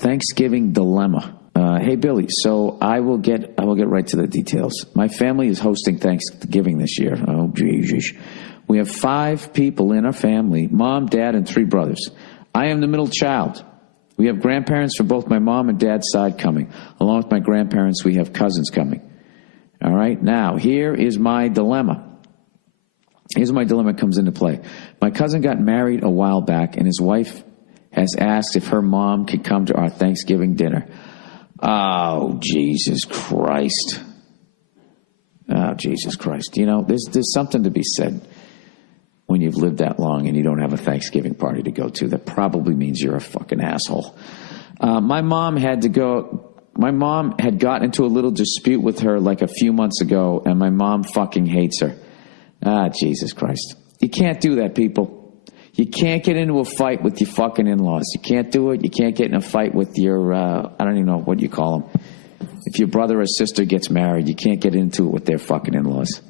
Thanksgiving dilemma. Hey, Billy, so I will get right to the details. My family is hosting Thanksgiving this year. Oh, Jesus. We have 5 people in our family, mom, dad, and 3 brothers. I am the middle child. We have grandparents from both my mom and dad's side coming. Along with my grandparents, we have cousins coming. All right, now, here is my dilemma. Here's my dilemma comes into play. My cousin got married a while back, and his wife has asked if her mom could come to our Thanksgiving dinner. Oh, Jesus Christ. Oh, Jesus Christ. You know, there's something to be said when you've lived that long and you don't have a Thanksgiving party to go to. That probably means you're a fucking asshole. My mom had gotten into a little dispute with her like a few months ago, and my mom fucking hates her. Ah, Jesus Christ. You can't do that, people. You can't get into a fight with your fucking in-laws. You can't do it. You can't get in a fight with your, I don't even know what you call them. If your brother or sister gets married, you can't get into it with their fucking in-laws.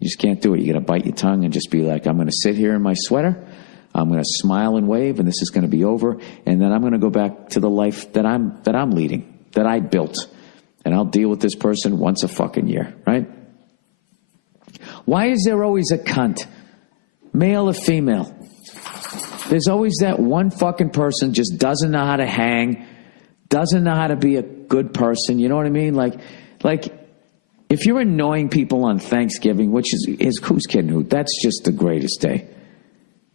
You just can't do it. You got to bite your tongue and just be like, I'm going to sit here in my sweater. I'm going to smile and wave, and this is going to be over. And then I'm going to go back to the life that I'm leading, that I built. And I'll deal with this person once a fucking year, right? Why is there always a cunt, male or female? There's always that one fucking person just doesn't know how to hang, doesn't know how to be a good person. You know what I mean? Like if you're annoying people on Thanksgiving, which is who's kidding who? That's just the greatest day.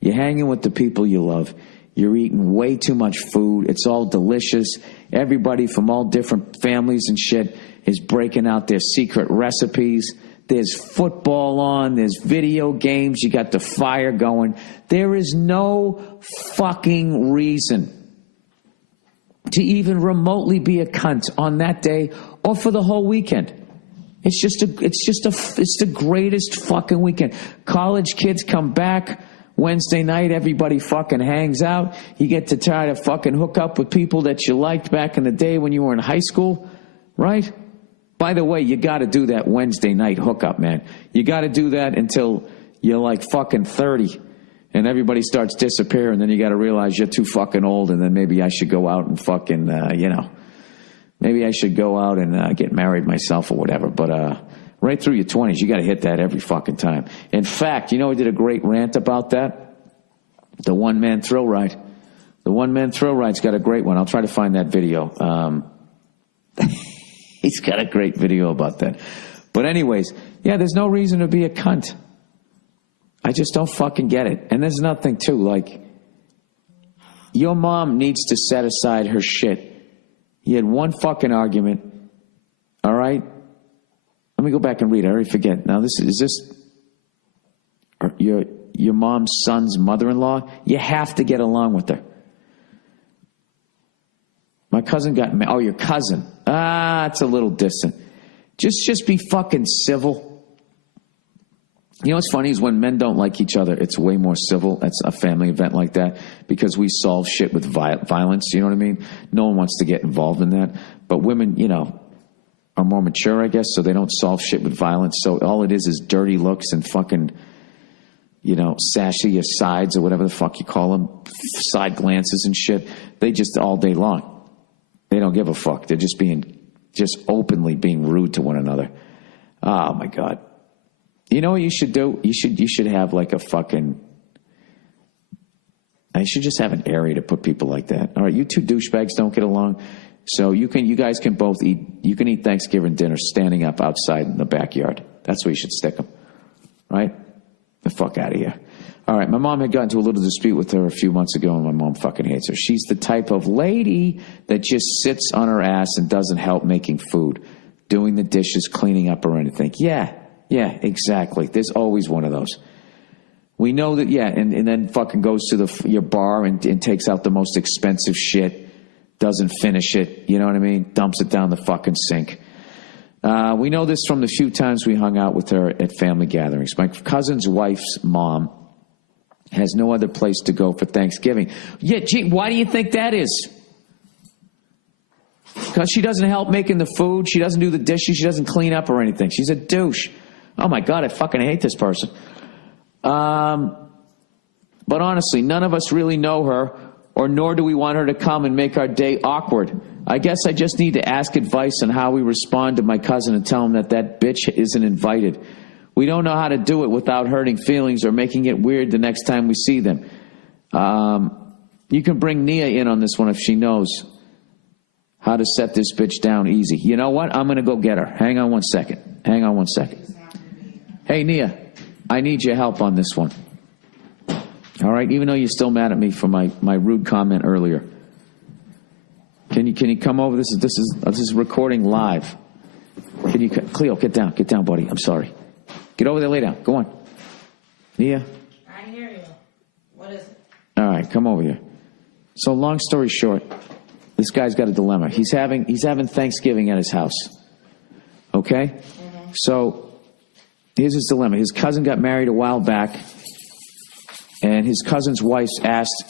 You're hanging with the people you love. You're eating way too much food. It's all delicious. Everybody from all different families and shit is breaking out their secret recipes. There's football on. There's video games. You got the fire going. There is no fucking reason to even remotely be a cunt on that day or for the whole weekend. It's the greatest fucking weekend. College kids come back Wednesday night. Everybody fucking hangs out. You get to try to fucking hook up with people that you liked back in the day when you were in high school, right? By the way, you got to do that Wednesday night hookup, man. You got to do that until you're like fucking 30 and everybody starts disappearing. Then you got to realize you're too fucking old, and then maybe I should go out and fucking, maybe I should go out and get married myself or whatever. But right through your 20s, you got to hit that every fucking time. In fact, you know who did a great rant about that? The one-man thrill ride. The one-man thrill ride's got a great one. I'll try to find that video. He's got a great video about that. But anyways, yeah, there's no reason to be a cunt. I just don't fucking get it. And there's nothing, too. Like, your mom needs to set aside her shit. You had one fucking argument, all right? Let me go back and read it. I already forget. Now, is this your mom's son's mother-in-law? You have to get along with her. My cousin got married. Oh, your cousin. It's a little distant. Just be fucking civil. You know what's funny is when men don't like each other, it's way more civil. That's a family event like that because we solve shit with violence. You know what I mean? No one wants to get involved in that. But women, are more mature, I guess, so they don't solve shit with violence. So all it is dirty looks and fucking, sassy asides or whatever the fuck you call them, side glances and shit. They just all day long. They don't give a fuck. They're just openly being rude to one another. Oh my God. You know what you should do? You should have like a fucking, I should just have an area to put people like that. All right, you two douchebags don't get along. So you guys can both eat, you can eat Thanksgiving dinner standing up outside in the backyard. That's where you should stick them. Right? The fuck out of here. All right, my mom had gotten into a little dispute with her a few months ago, and my mom fucking hates her. She's the type of lady that just sits on her ass and doesn't help making food, doing the dishes, cleaning up or anything. Yeah, exactly. There's always one of those. We know that, and then fucking goes to your bar and takes out the most expensive shit, doesn't finish it, you know what I mean? Dumps it down the fucking sink. We know this from the few times we hung out with her at family gatherings. My cousin's wife's mom has no other place to go for Thanksgiving. Yeah, gee, why do you think that is? Because she doesn't help making the food. She doesn't do the dishes. She doesn't clean up or anything. She's a douche. Oh, my God, I fucking hate this person. But honestly, none of us really know her or nor do we want her to come and make our day awkward. I guess I just need to ask advice on how we respond to my cousin and tell him that that bitch isn't invited. We don't know how to do it without hurting feelings or making it weird the next time we see them. You can bring Nia in on this one if she knows how to set this bitch down easy. You know what? I'm going to go get her. Hang on one second. Hey, Nia, I need your help on this one. All right? Even though you're still mad at me for my rude comment earlier. Can you come over? This is recording live. Cleo, get down, buddy. I'm sorry. Get over there, lay down. Go on. Nia? I hear you. What is it? All right, come over here. So long story short, this guy's got a dilemma. He's having Thanksgiving at his house. Okay? Mm-hmm. So here's his dilemma. His cousin got married a while back, and his cousin's wife asked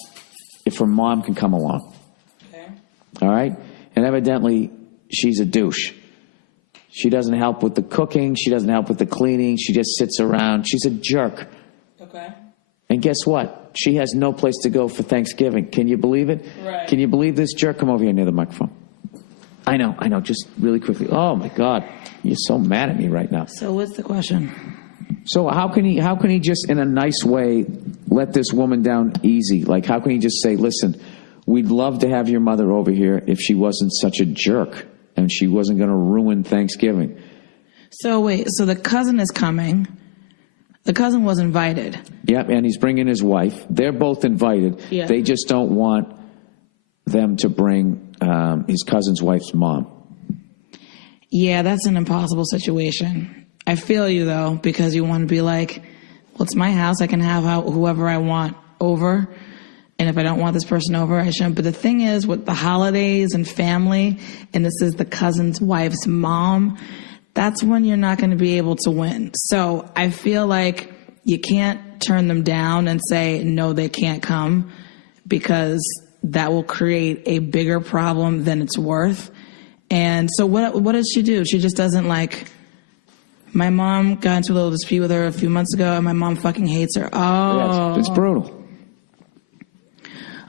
if her mom can come along. Okay. All right? And evidently, she's a douche. She doesn't help with the cooking. She doesn't help with the cleaning. She just sits around. She's a jerk. Okay. And guess what? She has no place to go for Thanksgiving. Can you believe it? Right. Can you believe this jerk? Come over here near the microphone. I know. Just really quickly. Oh, my God. You're so mad at me right now. So what's the question? So how can he just in a nice way let this woman down easy? Like, how can he just say, listen, we'd love to have your mother over here if she wasn't such a jerk and she wasn't going to ruin Thanksgiving. So wait, so the cousin is coming. The cousin was invited. Yep, and he's bringing his wife. They're both invited. Yeah. They just don't want them to bring his cousin's wife's mom. Yeah, that's an impossible situation. I feel you, though, because you want to be like, well, it's my house. I can have whoever I want over. And if I don't want this person over, I shouldn't. But the thing is, with the holidays and family, and this is the cousin's wife's mom, that's when you're not going to be able to win. So I feel like you can't turn them down and say, no, they can't come, because that will create a bigger problem than it's worth. And so what does she do? She just doesn't like... My mom got into a little dispute with her a few months ago, and my mom fucking hates her. Oh. Yeah, it's brutal.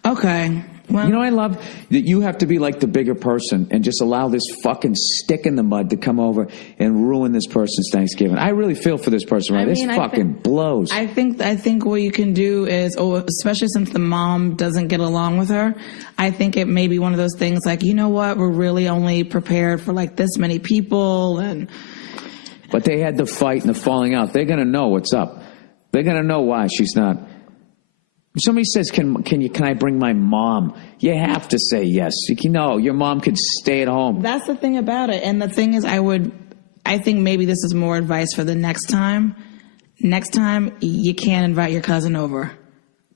Okay. Well, you know, I love that you have to be like the bigger person and just allow this fucking stick in the mud to come over and ruin this person's Thanksgiving. I really feel for this person, right? This fucking blows. I think what you can do is, especially since the mom doesn't get along with her, I think it may be one of those things like, you know what, we're really only prepared for like this many people, and... But they had the fight and the falling out. They're going to know what's up. They're going to know why she's not. If somebody says, can I bring my mom? You have to say yes. No, your mom could stay at home. That's the thing about it. And the thing is, I think maybe this is more advice for the next time. Next time, you can't invite your cousin over.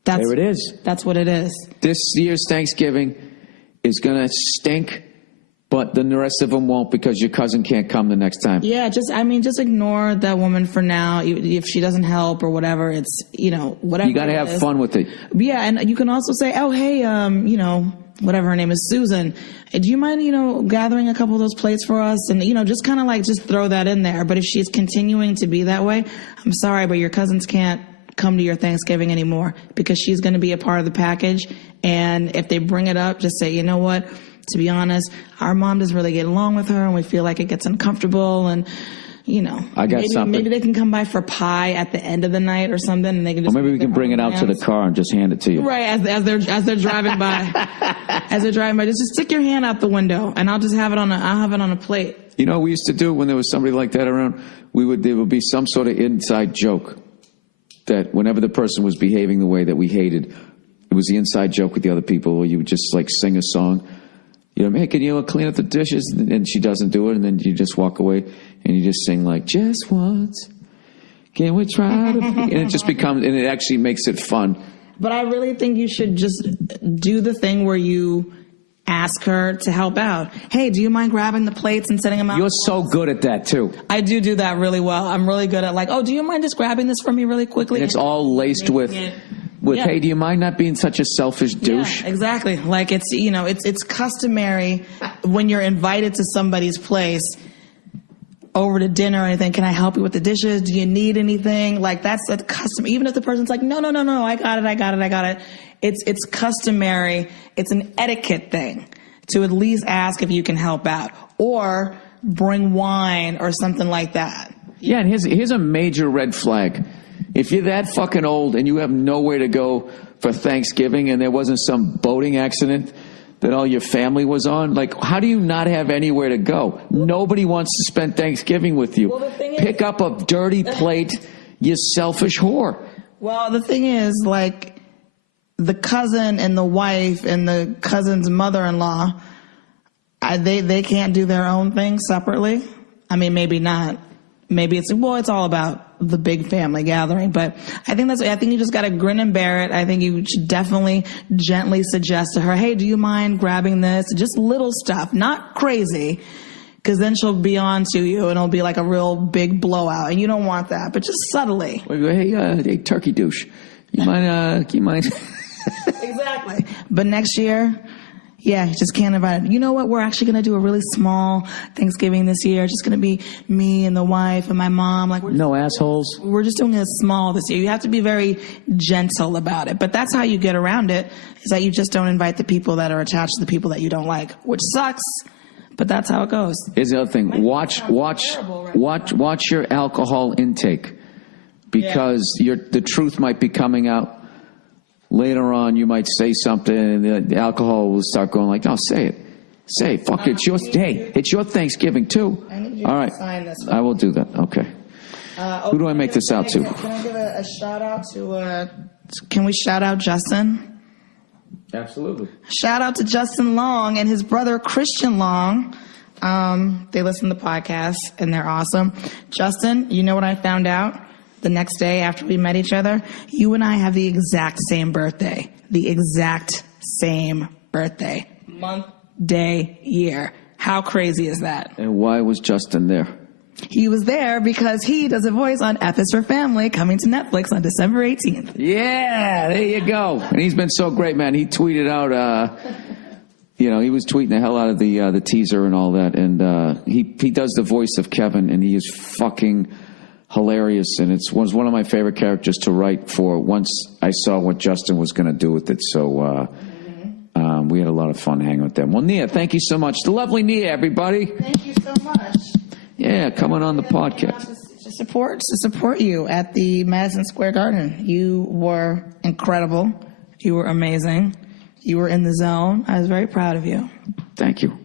There it is. That's what it is. This year's Thanksgiving is going to stink. But then the rest of them won't, because your cousin can't come the next time. Yeah, just ignore that woman for now. If she doesn't help or whatever, it's, whatever. You got to have fun with it. Yeah, and you can also say, oh, hey, whatever her name is, Susan, do you mind, gathering a couple of those plates for us? And, just kind of just throw that in there. But if she's continuing to be that way, I'm sorry, but your cousins can't come to your Thanksgiving anymore, because she's going to be a part of the package. And if they bring it up, just say, you know what? To be honest, our mom doesn't really get along with her, and we feel like it gets uncomfortable, and, I got something. Maybe they can come by for pie at the end of the night or something, and they can just... Or maybe we can bring it out to the car and just hand it to you. Right, as they're driving by. As they're driving by, just stick your hand out the window, and I'll just have it on a plate. You know what we used to do when there was somebody like that around? There would be some sort of inside joke that whenever the person was behaving the way that we hated, it was the inside joke with the other people, where you would just sing a song. Hey, can you clean up the dishes? And she doesn't do it, and then you just walk away, and you just sing just once, can we try to... And it just becomes, and it actually makes it fun. But I really think you should just do the thing where you ask her to help out. Hey, do you mind grabbing the plates and setting them out? You're so good at that, too. I do that really well. I'm really good at do you mind just grabbing this for me really quickly? And it's all laced with... Hey, do you mind not being such a selfish douche? Yeah, exactly. It's customary when you're invited to somebody's place. over to dinner or anything. Can I help you with the dishes? Do you need anything? Like, that's a custom. Even if the person's like, no, I got it. It's customary. It's an etiquette thing to at least ask if you can help out or bring wine or something like that. Yeah, and here's a major red flag. If you're that fucking old and you have nowhere to go for Thanksgiving and there wasn't some boating accident that all your family was on, like, how do you not have anywhere to go? Nobody wants to spend Thanksgiving with you. Well, the thing is, pick up a dirty plate, you selfish whore. Well, the thing is, like, the cousin and the wife and the cousin's mother-in-law, they can't do their own thing separately. I mean, maybe not. Maybe it's all about the big family gathering, but I think you just got to grin and bear it. I think you should definitely gently suggest to her, hey, do you mind grabbing this? Just little stuff, not crazy, because then she'll be on to you and it'll be like a real big blowout, and you don't want that, but just subtly. Hey, turkey douche, you mind? Exactly. But next year, yeah, you just can't invite it. You know what? We're actually going to do a really small Thanksgiving this year. It's just going to be me and the wife and my mom. Like, no assholes. We're just doing it small this year. You have to be very gentle about it. But that's how you get around it, is that you just don't invite the people that are attached to the people that you don't like, which sucks. But that's how it goes. Here's the other thing. Watch your alcohol intake, because the truth might be coming out. Later on, you might say something, and the alcohol will start going like, "Oh, say it, fuck it, it's your Thanksgiving too." All right, sign this I will do that. Okay. Who do I make this out to? Can I give a shout out to? Can we shout out Justin? Absolutely. Shout out to Justin Long and his brother Christian Long. They listen to the podcast and they're awesome. Justin, you know what I found out? The next day after we met each other, you and I have the exact same birthday. The exact same birthday. Month, day, year. How crazy is that? And why was Justin there? He was there because he does a voice on F is for Family, coming to Netflix on December 18th. Yeah, there you go. And he's been so great, man. He tweeted out, he was tweeting the hell out of the teaser and all that. And he does the voice of Kevin, and he is fucking hilarious, and was one of my favorite characters to write for once I saw what Justin was going to do with it. So we had a lot of fun hanging with them. Well, Nia, thank you so much. The lovely Nia, everybody. Thank you so much. Yeah, coming on the podcast. To support you at the Madison Square Garden. You were incredible. You were amazing. You were in the zone. I was very proud of you. Thank you.